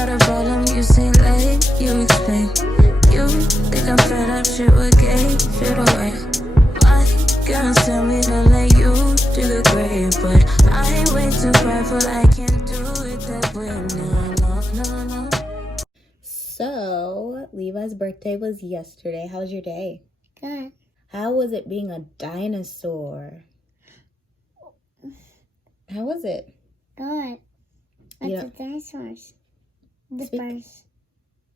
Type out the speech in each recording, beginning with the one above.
got a problem, you seem late, you explain. You think I'm fed up, shit with gay, shit away. My girls tell me to let you do the grave, but I ain't way too prideful, I can't do it that way. No. So, Levi's birthday was yesterday. How was your day? Good. How was it being a dinosaur? How was it? Good. What's the dinosaurs? The first.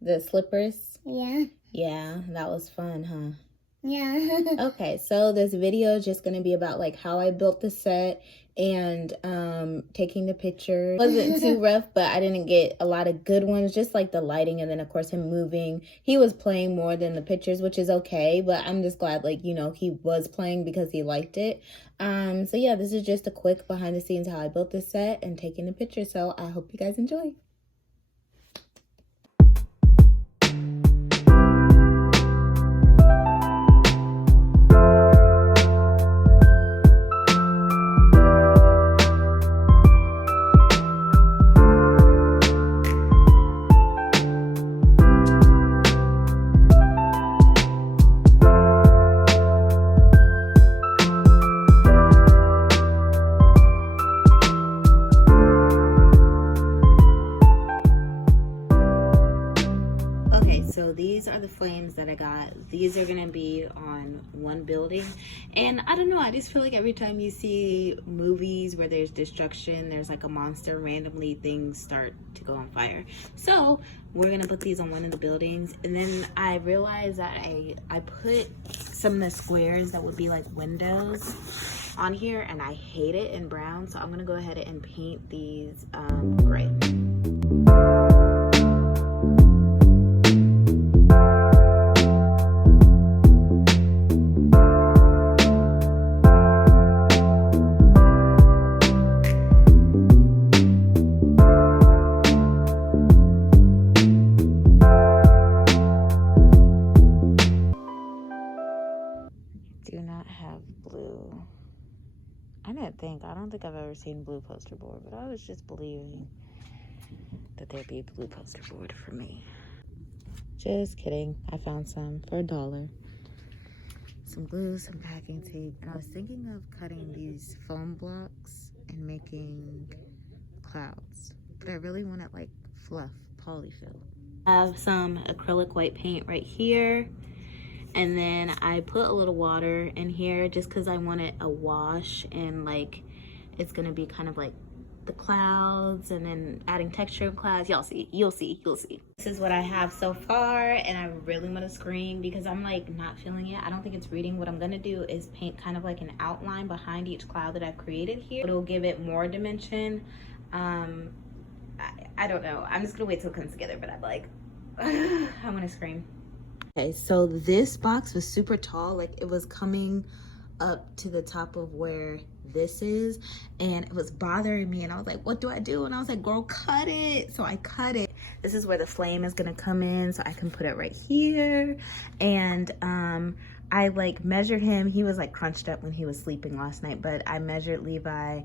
The slippers? Yeah. Yeah, that was fun, huh? Yeah. Okay, so this video is just going to be about like how I built the set and taking the pictures. It wasn't too rough, but I didn't get a lot of good ones, just like the lighting, and then of course him moving. He was playing more than the pictures, which is okay, but I'm just glad, like, you know, he was playing because he liked it. So yeah, this is just a quick behind the scenes how I built this set and taking the pictures, so I hope you guys enjoy. So these are the flames that I got. These are gonna be on one building, and I don't know, I just feel like every time you see movies where there's destruction, there's like a monster, randomly things start to go on fire. So we're gonna put these on one of the buildings, and then I realized that I put some of the squares that would be like windows on here, and I hate it in brown, so I'm gonna go ahead and paint these gray. Do not have blue. I don't think I've ever seen blue poster board, but I was just believing that there'd be a blue poster board for me. Just kidding. I found some for $1. Some glue, some packing tape, and I was thinking of cutting these foam blocks and making clouds, but I really want it like fluff, polyfill. I have some acrylic white paint right here. And then I put a little water in here just because I want it a wash, and like it's gonna be kind of like the clouds and then adding texture of clouds. You'll see. This is what I have so far, and I really want to scream because I'm like not feeling it. I don't think it's reading. What I'm gonna do is paint kind of like an outline behind each cloud that I've created here. It'll give it more dimension. I don't know. I'm just gonna wait till it comes together, but I'm like, I want to scream. Okay, so this box was super tall, like it was coming up to the top of where this is, and it was bothering me, and I was like, what do I do? And I was like, girl, cut it. So I cut it. This is where the flame is gonna come in, so I can put it right here. And I like measured him. He was like crunched up when he was sleeping last night, but I measured Levi,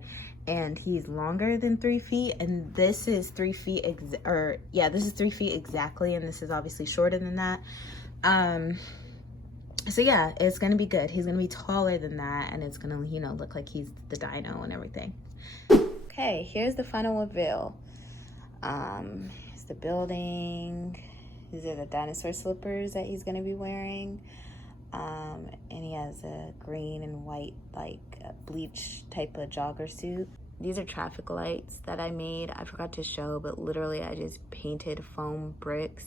and he's longer than 3 feet, and this is 3 feet this is 3 feet exactly, and this is obviously shorter than that. So yeah, it's gonna be good. He's gonna be taller than that, and it's gonna, you know, look like he's the dino and everything. Okay, here's the final reveal. Here's the building. These are the dinosaur slippers that he's gonna be wearing. And he has a green and white, like bleach type of jogger suit. These are traffic lights that I made. I forgot to show, but literally I just painted foam bricks.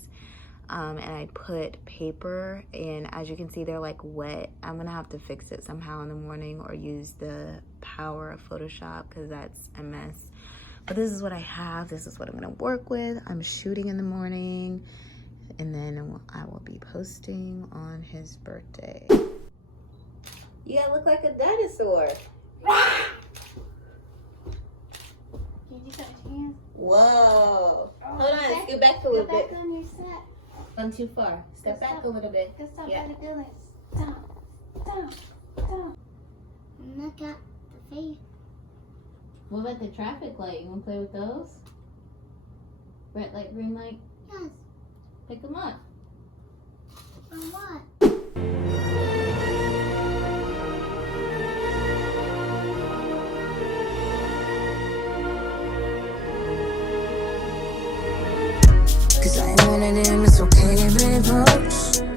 And I put paper, and as you can see, they're like wet. I'm gonna have to fix it somehow in the morning or use the power of Photoshop because that's a mess. But this is what I have. This is what I'm gonna work with. I'm shooting in the morning, and then I will be posting on his birthday. You gotta look like a dinosaur. Did you touch your hands? Whoa. Hold on, scoot back a little bit. Go back on your set. Gone too far. Step back a little bit. Let's stop Yeah. trying to do this. Stop. Look at the face. What about the traffic light? You wanna play with those? Red light, green light. Yes. Pick them up. For what? Cause I ain't one of them, it's okay, babe, hush.